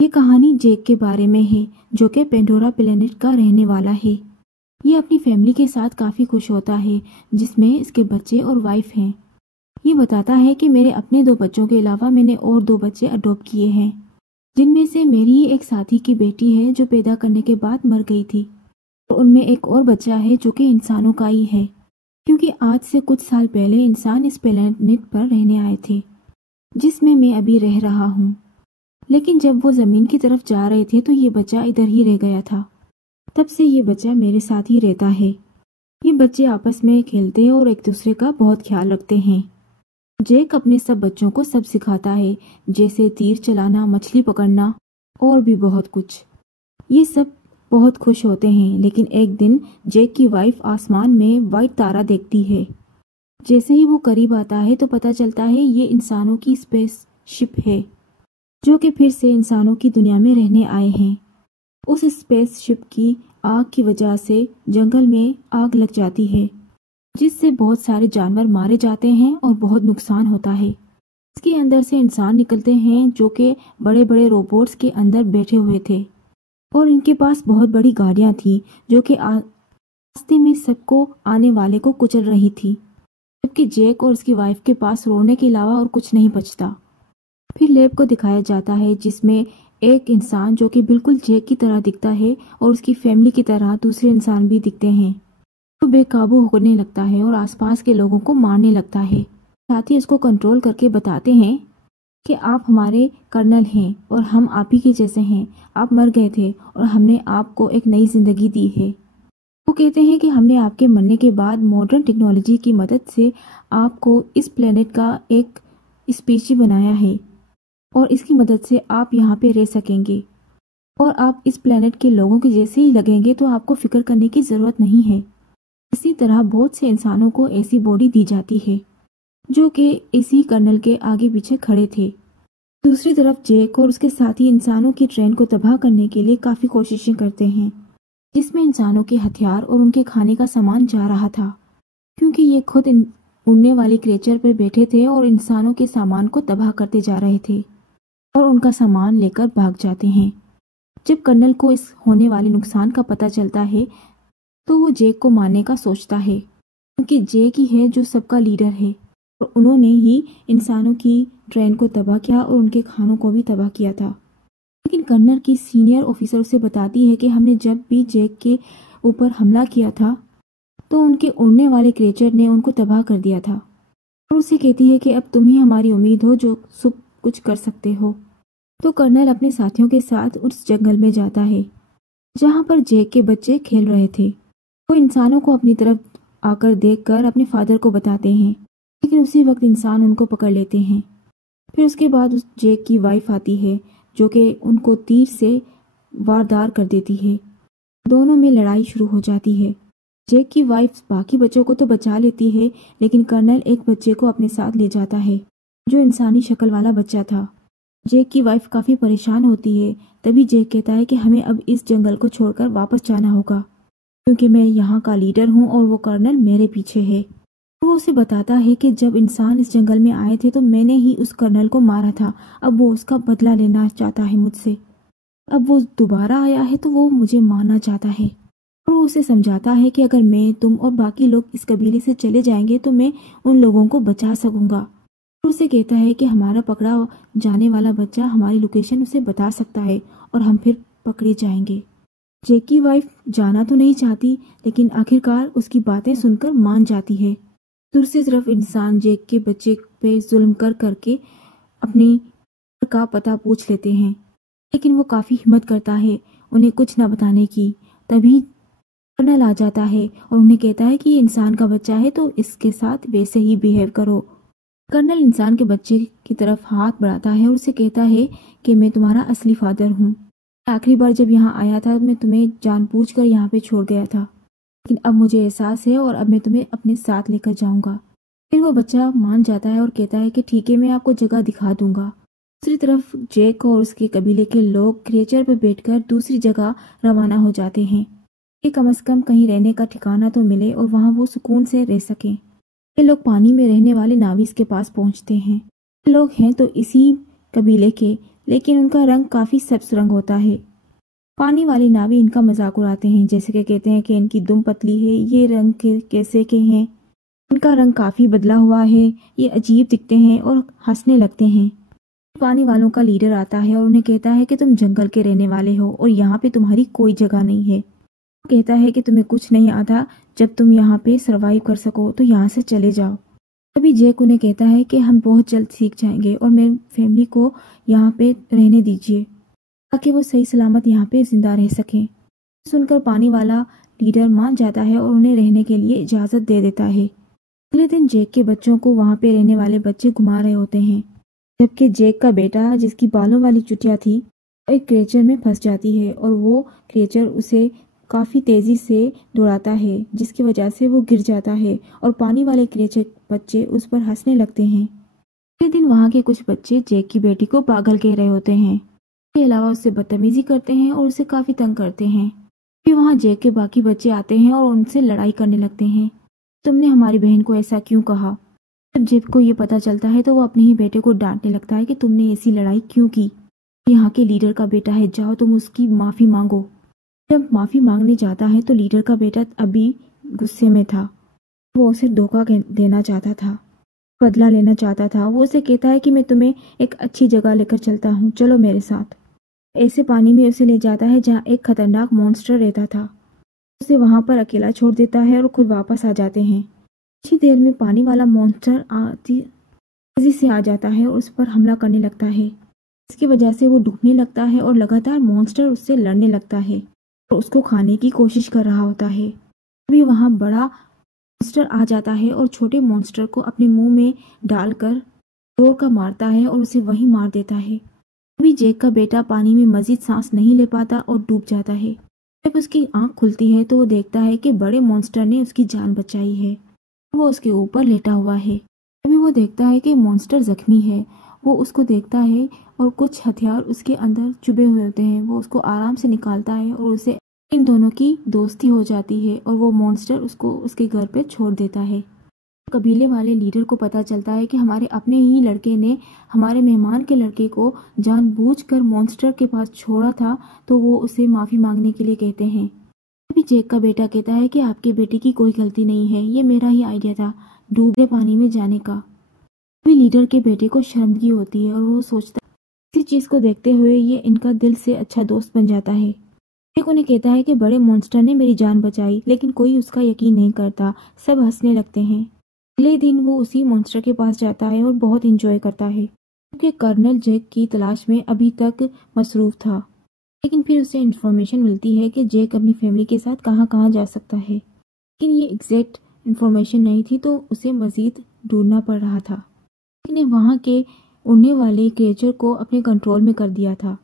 ये कहानी जेक के बारे में है, जो कि पेंडोरा प्लेनेट का रहने वाला है। ये अपनी फैमिली के साथ काफ़ी खुश होता है, जिसमें इसके बच्चे और वाइफ हैं। ये बताता है कि मेरे अपने 2 बच्चों के अलावा मैंने और 2 बच्चे अडॉप्ट किए हैं, जिनमें से मेरी ही एक साथी की बेटी है जो पैदा करने के बाद मर गई थी। और उनमें एक और बच्चा है जो कि इंसानों का ही है, क्योंकि आज से कुछ साल पहले इंसान इस प्लेनेट पर रहने आए थे, जिसमें मैं अभी रह रहा हूँ। लेकिन जब वो ज़मीन की तरफ जा रहे थे तो ये बच्चा इधर ही रह गया था। तब से ये बच्चा मेरे साथ ही रहता है। ये बच्चे आपस में खेलते हैं और एक दूसरे का बहुत ख्याल रखते हैं। जेक अपने सब बच्चों को सब सिखाता है, जैसे तीर चलाना, मछली पकड़ना और भी बहुत कुछ। ये सब बहुत खुश होते हैं, लेकिन एक दिन जेक की वाइफ आसमान में वाइट तारा देखती है। जैसे ही वो करीब आता है तो पता चलता है ये इंसानों की स्पेस शिप है, जो कि फिर से इंसानों की दुनिया में रहने आए हैं। उस स्पेसशिप की आग की वजह से जंगल में आग लग जाती है, जिससे बहुत सारे जानवर मारे जाते हैं और बहुत नुकसान होता है। इसके अंदर से इंसान निकलते हैं जो कि बड़े बड़े रोबोट्स के अंदर बैठे हुए थे, और इनके पास बहुत बड़ी गाड़ियां थी जो कि रास्ते में सबको आने वाले को कुचल रही थी, जबकि जेक और उसकी वाइफ के पास रोने के अलावा और कुछ नहीं बचता। फिर लैब को दिखाया जाता है, जिसमें एक इंसान जो कि बिल्कुल जेक की तरह दिखता है और उसकी फैमिली की तरह दूसरे इंसान भी दिखते हैं, तो बेकाबू होने लगता है और आसपास के लोगों को मारने लगता है। साथ ही उसको कंट्रोल करके बताते हैं कि आप हमारे कर्नल हैं और हम आप ही के जैसे हैं। आप मर गए थे और हमने आपको एक नई जिंदगी दी है। वो कहते हैं कि हमने आपके मरने के बाद मॉडर्न टेक्नोलॉजी की मदद से आपको इस प्लेनेट का एक स्पीशी बनाया है, और इसकी मदद से आप यहाँ पे रह सकेंगे और आप इस प्लेनेट के लोगों के जैसे ही लगेंगे, तो आपको फिक्र करने की ज़रूरत नहीं है। इसी तरह बहुत से इंसानों को ऐसी बॉडी दी जाती है जो कि इसी कर्नल के आगे पीछे खड़े थे। दूसरी तरफ जेक और उसके साथी इंसानों की ट्रेन को तबाह करने के लिए काफ़ी कोशिशें करते हैं, जिसमें इंसानों के हथियार और उनके खाने का सामान जा रहा था, क्योंकि ये खुद उड़ने वाली क्रेचर पर बैठे थे और इंसानों के सामान को तबाह करते जा रहे थे और उनका सामान लेकर भाग जाते हैं। जब कर्नल को इस होने वाले नुकसान का पता चलता है तो वो जेक को मारने का सोचता है, क्योंकि जेक ही है जो सबका लीडर है और उन्होंने ही इंसानों की ट्रेन को तबाह किया और उनके खानों को भी तबाह किया था। लेकिन कर्नल की सीनियर ऑफिसर उसे बताती है कि हमने जब भी जेक के ऊपर हमला किया था तो उनके उड़ने वाले क्रेचर ने उनको तबाह कर दिया था, और उसे कहती है कि अब तुम ही हमारी उम्मीद हो जो सब कुछ कर सकते हो। तो कर्नल अपने साथियों के साथ उस जंगल में जाता है जहाँ पर जेक के बच्चे खेल रहे थे। वो इंसानों को अपनी तरफ आकर देखकर अपने फादर को बताते हैं, लेकिन उसी वक्त इंसान उनको पकड़ लेते हैं। फिर उसके बाद उस जेक की वाइफ आती है जो कि उनको तीर से वारदार कर देती है। दोनों में लड़ाई शुरू हो जाती है। जेक की वाइफ बाकी बच्चों को तो बचा लेती है, लेकिन कर्नल एक बच्चे को अपने साथ ले जाता है जो इंसानी शक्ल वाला बच्चा था। जेक की वाइफ काफ़ी परेशान होती है। तभी जेक कहता है कि हमें अब इस जंगल को छोड़कर वापस जाना होगा, क्योंकि मैं यहाँ का लीडर हूँ और वो कर्नल मेरे पीछे है। वो उसे बताता है कि जब इंसान इस जंगल में आए थे तो मैंने ही उस कर्नल को मारा था। अब वो उसका बदला लेना चाहता है मुझसे। अब वो दोबारा आया है तो वो मुझे मारना चाहता है। और वो उसे समझाता है कि अगर मैं, तुम और बाकी लोग इस कबीले से चले जाएंगे तो मैं उन लोगों को बचा सकूंगा। उसे कहता है कि हमारा पकड़ा जाने वाला बच्चा हमारी लोकेशन उसे बता सकता है और हम फिर पकड़े जाएंगे। जेक की वाइफ जाना तो नहीं चाहती, लेकिन आखिरकार उसकी बातें सुनकर मान जाती है। दूसरी तरफ इंसान जेक के बच्चे पे जुल्म कर करके अपनी का पता पूछ लेते हैं, लेकिन वो काफ़ी हिम्मत करता है उन्हें कुछ न बताने की। तभी कर्नल आ जाता है और उन्हें कहता है कि ये इंसान का बच्चा है तो इसके साथ वैसे ही बिहेव करो। कर्नल इंसान के बच्चे की तरफ हाथ बढ़ाता है और उसे कहता है कि मैं तुम्हारा असली फादर हूँ। आखिरी बार जब यहाँ आया था मैं तुम्हें जानबूझकर यहाँ पे छोड़ गया था, लेकिन अब मुझे एहसास है और अब मैं तुम्हें अपने साथ लेकर जाऊँगा। फिर वो बच्चा मान जाता है और कहता है कि ठीक है, मैं आपको जगह दिखा दूंगा। दूसरी तरफ जेक और उसके कबीले के लोग क्रेचर पर बैठकर दूसरी जगह रवाना हो जाते हैं कि कम से कम कहीं रहने का ठिकाना तो मिले और वहाँ वो सुकून से रह सकें। ये लोग पानी में रहने वाले नाविस के पास पहुंचते हैं। लोग हैं तो इसी कबीले के, लेकिन उनका रंग काफ़ी सब्ज रंग होता है। पानी वाले नावी इनका मजाक उड़ाते हैं, जैसे कि कहते हैं कि इनकी दुम पतली है, ये रंग के कैसे के हैं, इनका रंग काफ़ी बदला हुआ है, ये अजीब दिखते हैं और हंसने लगते हैं। पानी वालों का लीडर आता है और उन्हें कहता है कि तुम जंगल के रहने वाले हो और यहाँ पे तुम्हारी कोई जगह नहीं है। कहता है कि तुम्हें कुछ नहीं आता, जब तुम यहाँ पे सरवाइव कर सको तो यहाँ से चले जाओ। तभी जैक उन्हें कहता है कि हम बहुत जल्द सीख जाएंगे और मेरी फैमिली को यहाँ पे रहने दीजिए ताकि वो सही सलामत यहाँ पे जिंदा रह सकें। सुनकर पानी वाला लीडर मान जाता है और उन्हें रहने के लिए इजाज़त दे देता है। अगले दिन जैक के बच्चों को वहाँ पे रहने वाले बच्चे घुमा रहे होते हैं, जबकि जैक का बेटा, जिसकी बालों वाली चुटिया थी, एक क्रेचर में फंस जाती है और वो क्रेचर उसे काफ़ी तेज़ी से दौड़ाता है, जिसकी वजह से वो गिर जाता है और पानी वाले क्रेचर बच्चे उस पर हंसने लगते हैं। अगले दिन वहाँ के कुछ बच्चे जैक की बेटी को पागल कह रहे होते हैं। इसके अलावा उससे बदतमीजी करते हैं और उसे काफ़ी तंग करते हैं। फिर वहाँ जैक के बाकी बच्चे आते हैं और उनसे लड़ाई करने लगते हैं। तुमने हमारी बहन को ऐसा क्यों कहा? जब जैक को ये पता चलता है तो वो अपने ही बेटे को डांटने लगता है कि तुमने ऐसी लड़ाई क्यों की, यहाँ के लीडर का बेटा है, जाओ तुम उसकी माफ़ी मांगो। जब माफ़ी मांगने जाता है तो लीडर का बेटा अभी गुस्से में था। वो उसे धोखा देना चाहता था, बदला लेना चाहता था। वो उसे कहता है कि मैं तुम्हें एक अच्छी जगह लेकर चलता हूँ, चलो मेरे साथ। ऐसे पानी में उसे ले जाता है जहाँ एक खतरनाक मॉन्स्टर रहता था। उसे वहाँ पर अकेला छोड़ देता है और खुद वापस आ जाते हैं। कुछ ही देर में पानी वाला मॉन्स्टर तेजी से आ जाता है और उस पर हमला करने लगता है। इसकी वजह से वो डूबने लगता है और लगातार मॉन्स्टर उससे लड़ने लगता है और उसको खाने की कोशिश कर रहा होता है। तभी वहाँ बड़ा मॉन्स्टर आ जाता है और छोटे मॉन्स्टर को अपने मुंह में डालकर जोर का मारता है और उसे वहीं मार देता है। तभी जैक का बेटा पानी में मजीद सांस नहीं ले पाता और डूब जाता है। जब उसकी आंख खुलती है तो वो देखता है कि बड़े मॉन्स्टर ने उसकी जान बचाई है। वो उसके ऊपर लेटा हुआ है। तभी वो देखता है कि मॉन्स्टर जख्मी है। वो उसको देखता है और कुछ हथियार उसके अंदर चुभे हुए होते हैं। वो उसको आराम से निकालता है और उसे इन दोनों की दोस्ती हो जाती है और वो मॉन्स्टर उसको उसके घर पे छोड़ देता है। कबीले वाले लीडर को पता चलता है कि हमारे अपने ही लड़के ने हमारे मेहमान के लड़के को जानबूझकर मॉन्स्टर के पास छोड़ा था, तो वो उसे माफ़ी मांगने के लिए कहते हैं। तभी जैक का बेटा कहता है कि आपके बेटे की कोई गलती नहीं है, ये मेरा ही आइडिया था डूबे पानी में जाने का। तभी लीडर के बेटे को शर्मिंदगी होती है और वो सोचता है इसी चीज़ को देखते हुए ये इनका दिल से अच्छा दोस्त बन जाता है। जैक उन्हें कहता है कि बड़े मॉन्स्टर ने मेरी जान बचाई, लेकिन कोई उसका यकीन नहीं करता, सब हंसने लगते हैं। अगले दिन वो उसी मॉन्स्टर के पास जाता है और बहुत एंजॉय करता है, क्योंकि कर्नल जैक की तलाश में अभी तक मसरूफ था। लेकिन फिर उसे इन्फॉर्मेशन मिलती है कि जैक अपनी फैमिली के साथ कहाँ कहाँ जा सकता है, लेकिन ये एग्जैक्ट इन्फॉर्मेशन नहीं थी तो उसे मज़ीद ढूंढना पड़ रहा था। उसने वहाँ के उड़ने वाले क्रिएचर को अपने कंट्रोल में कर दिया था।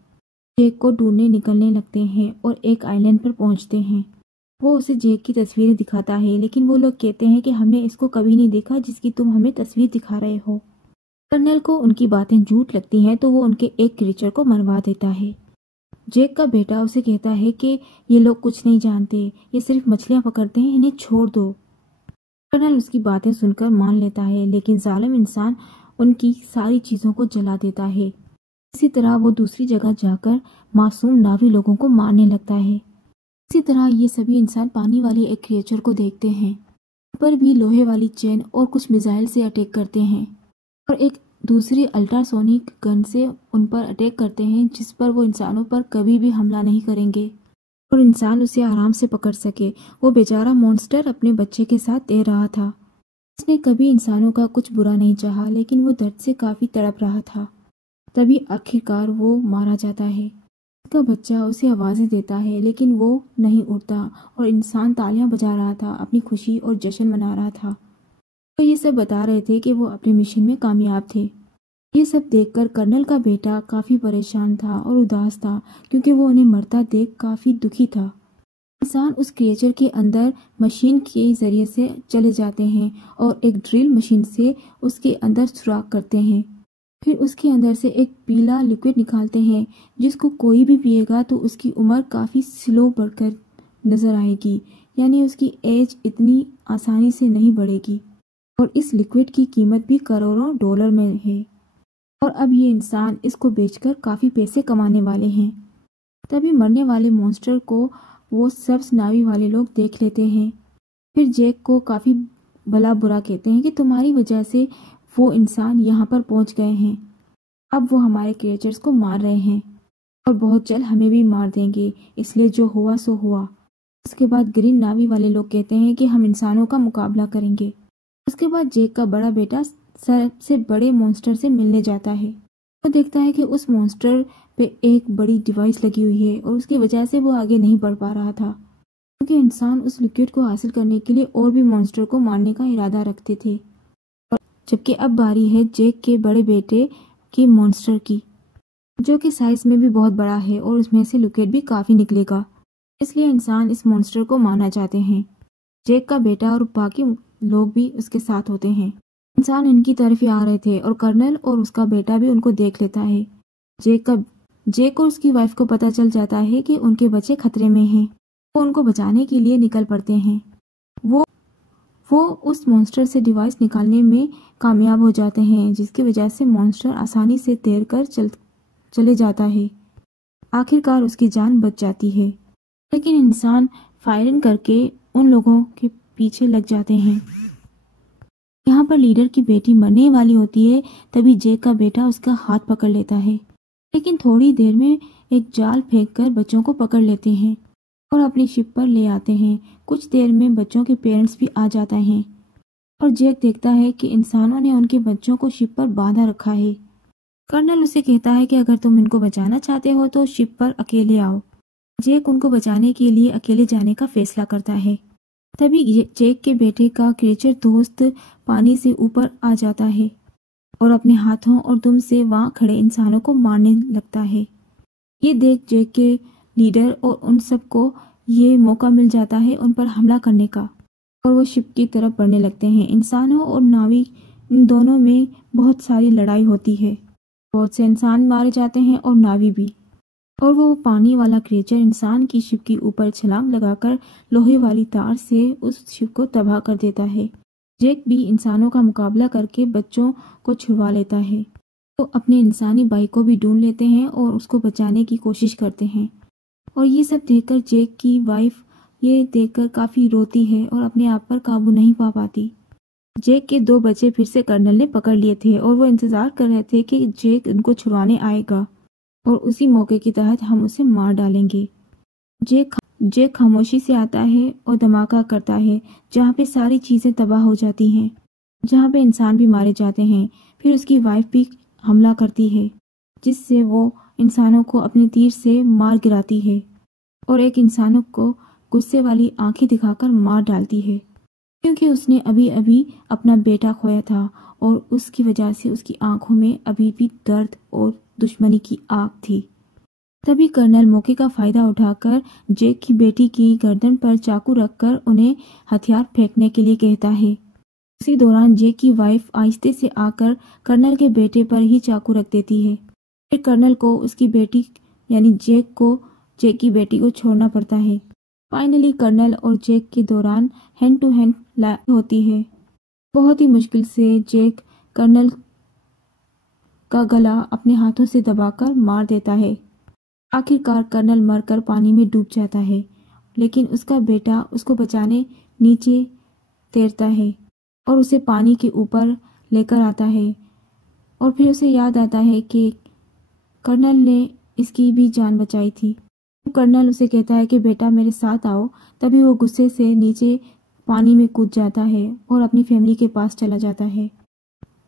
जैक को ढूंढने निकलने लगते हैं और एक आइलैंड पर पहुँचते हैं। वो उसे जैक की तस्वीरें दिखाता है, लेकिन वो लोग कहते हैं कि हमने इसको कभी नहीं देखा जिसकी तुम हमें तस्वीर दिखा रहे हो। कर्नल को उनकी बातें झूठ लगती हैं तो वो उनके एक क्रीचर को मरवा देता है। जैक का बेटा उसे कहता है कि ये लोग कुछ नहीं जानते, ये सिर्फ मछलियाँ पकड़ते हैं, इन्हें छोड़ दो। कर्नल उसकी बातें सुनकर मान लेता है, लेकिन जालिम इंसान उनकी सारी चीज़ों को जला देता है। इसी तरह वो दूसरी जगह जाकर मासूम नावी लोगों को मारने लगता है। इसी तरह ये सभी इंसान पानी वाले एक क्रिएचर को देखते हैं, पर भी लोहे वाली चेन और कुछ मिसाइल से अटैक करते हैं और एक दूसरी अल्ट्रासोनिक गन से उन पर अटैक करते हैं, जिस पर वो इंसानों पर कभी भी हमला नहीं करेंगे और इंसान उसे आराम से पकड़ सके। वो बेचारा मॉन्स्टर अपने बच्चे के साथ तैर रहा था। उसने कभी इंसानों का कुछ बुरा नहीं चाहा, लेकिन वो दर्द से काफ़ी तड़प रहा था। तभी आखिरकार वो मारा जाता है। उसका बच्चा उसे आवाज़ें देता है, लेकिन वो नहीं उड़ता और इंसान तालियां बजा रहा था, अपनी खुशी और जश्न मना रहा था। तो ये सब बता रहे थे कि वो अपने मिशन में कामयाब थे। ये सब देखकर कर्नल का बेटा काफ़ी परेशान था और उदास था, क्योंकि वो उन्हें मरता देख काफ़ी दुखी था। इंसान उस क्रिएचर के अंदर मशीन के ज़रिए से चले जाते हैं और एक ड्रिल मशीन से उसके अंदर सुराख करते हैं। फिर उसके अंदर से एक पीला लिक्विड निकालते हैं, जिसको कोई भी पिएगा तो उसकी उम्र काफ़ी स्लो बढ़कर नज़र आएगी, यानी उसकी एज इतनी आसानी से नहीं बढ़ेगी। और इस लिक्विड की कीमत भी करोड़ों डॉलर में है। और अब ये इंसान इसको बेचकर काफ़ी पैसे कमाने वाले हैं। तभी मरने वाले मॉन्स्टर को वो सब्ज नावी वाले लोग देख लेते हैं। फिर जैक को काफ़ी भला बुरा कहते हैं कि तुम्हारी वजह से वो इंसान यहाँ पर पहुँच गए हैं। अब वो हमारे क्रिएचर्स को मार रहे हैं और बहुत जल्द हमें भी मार देंगे, इसलिए जो हुआ सो हुआ। उसके बाद ग्रीन नावी वाले लोग कहते हैं कि हम इंसानों का मुकाबला करेंगे। उसके बाद जैक का बड़ा बेटा सबसे बड़े मॉन्स्टर से मिलने जाता है। वो देखता है कि उस मॉन्स्टर पे एक बड़ी डिवाइस लगी हुई है और उसकी वजह से वो आगे नहीं बढ़ पा रहा था, क्योंकि इंसान उस लिक्विड को हासिल करने के लिए और भी मॉन्स्टर को मारने का इरादा रखते थे। जबकि अब बारी है जैक के बड़े बेटे की मॉन्स्टर की, जो कि साइज में भी बहुत बड़ा है और उसमें से लिक्विड भी काफ़ी निकलेगा। इसलिए इंसान इस मॉन्स्टर को मारना चाहते हैं। जैक का बेटा और बाकी लोग भी उसके साथ होते हैं। इंसान इनकी तरफ ही आ रहे थे और कर्नल और उसका बेटा भी उनको देख लेता है। जैक और उसकी वाइफ को पता चल जाता है कि उनके बच्चे खतरे में हैं। वो उनको बचाने के लिए निकल पड़ते हैं। वो उस मॉन्स्टर से डिवाइस निकालने में कामयाब हो जाते हैं, जिसकी वजह से मॉन्स्टर आसानी से तैरकर चले जाता है। आखिरकार उसकी जान बच जाती है, लेकिन इंसान फायरिंग करके उन लोगों के पीछे लग जाते हैं। यहाँ पर लीडर की बेटी मरने वाली होती है, तभी जैक का बेटा उसका हाथ पकड़ लेता है, लेकिन थोड़ी देर में एक जाल फेंककर बच्चों को पकड़ लेते हैं और अपनी शिप पर ले आते हैं। कुछ देर में बच्चों के पेरेंट्स भी आ जाते हैं और जैक देखता है कि इंसानों ने उनके बच्चों को शिप पर बांधा रखा है। कर्नल उसे कहता है कि अगर तुम इनको बचाना चाहते हो तो शिप पर अकेले आओ। जैक उनको बचाने के लिए अकेले जाने का फैसला करता है। तभी जैक के बेटे का क्रिएचर दोस्त पानी से ऊपर आ जाता है और अपने हाथों और दुम से वहां खड़े इंसानों को मारने लगता है। ये देख जैक के लीडर और उन सबको ये मौका मिल जाता है उन पर हमला करने का, और वो शिप की तरफ बढ़ने लगते हैं। इंसानों और नाविक इन दोनों में बहुत सारी लड़ाई होती है। बहुत से इंसान मारे जाते हैं और नावी भी, और वो पानी वाला क्रिएचर इंसान की शिप के ऊपर छलांग लगाकर लोहे वाली तार से उस शिप को तबाह कर देता है। जैक भी इंसानों का मुकाबला करके बच्चों को छुड़वा लेता है। तो अपने इंसानी भाई को भी ढूंढ लेते हैं और उसको बचाने की कोशिश करते हैं। और ये सब देखकर जैक की वाइफ ये देखकर काफ़ी रोती है और अपने आप पर काबू नहीं पा पाती। जैक के 2 बच्चे फिर से कर्नल ने पकड़ लिए थे और वो इंतज़ार कर रहे थे कि जैक उनको छुड़वाने आएगा और उसी मौके के तहत हम उसे मार डालेंगे। जैक खामोशी से आता है और धमाका करता है, जहाँ पे सारी चीज़ें तबाह हो जाती हैं, जहाँ पे इंसान भी मारे जाते हैं। फिर उसकी वाइफ भी हमला करती है, जिससे वो इंसानों को अपने तीर से मार गिराती है और एक इंसानों को गुस्से वाली आंखें दिखाकर मार डालती है, क्योंकि उसने अभी अभी अपना बेटा खोया था और उसकी वजह से उसकी आंखों में अभी भी दर्द और दुश्मनी की आग थी। तभी कर्नल मौके का फायदा उठाकर जैक की बेटी की गर्दन पर चाकू रखकर उन्हें हथियार फेंकने के लिए कहता है। उसी दौरान जैक की वाइफ आहिस्ते से आकर कर्नल के बेटे पर ही चाकू रख देती है। फिर कर्नल को उसकी बेटी यानी जैक की बेटी को छोड़ना पड़ता है। फाइनली कर्नल और जैक के दौरान हैंड टू हैंड लड़ाई होती है। बहुत ही मुश्किल से जैक कर्नल का गला अपने हाथों से दबाकर मार देता है। आखिरकार कर्नल मरकर पानी में डूब जाता है, लेकिन उसका बेटा उसको बचाने नीचे तैरता है और उसे पानी के ऊपर लेकर आता है। और फिर उसे याद आता है कि कर्नल ने इसकी भी जान बचाई थी। कर्नल उसे कहता है कि बेटा मेरे साथ आओ। तभी वो गुस्से से नीचे पानी में कूद जाता है और अपनी फैमिली के पास चला जाता है।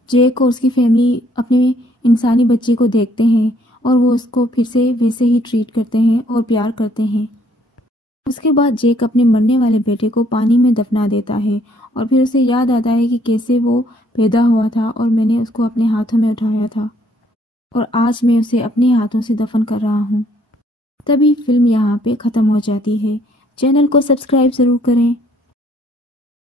जैक और उसकी फैमिली अपने इंसानी बच्चे को देखते हैं और वो उसको फिर से वैसे ही ट्रीट करते हैं और प्यार करते हैं। उसके बाद जैक अपने मरने वाले बेटे को पानी में दफना देता है और फिर उसे याद आता है कि कैसे वो पैदा हुआ था और मैंने उसको अपने हाथों में उठाया था और आज मैं उसे अपने हाथों से दफन कर रहा हूँ। तभी फिल्म यहाँ पे ख़त्म हो जाती है। चैनल को सब्सक्राइब ज़रूर करें।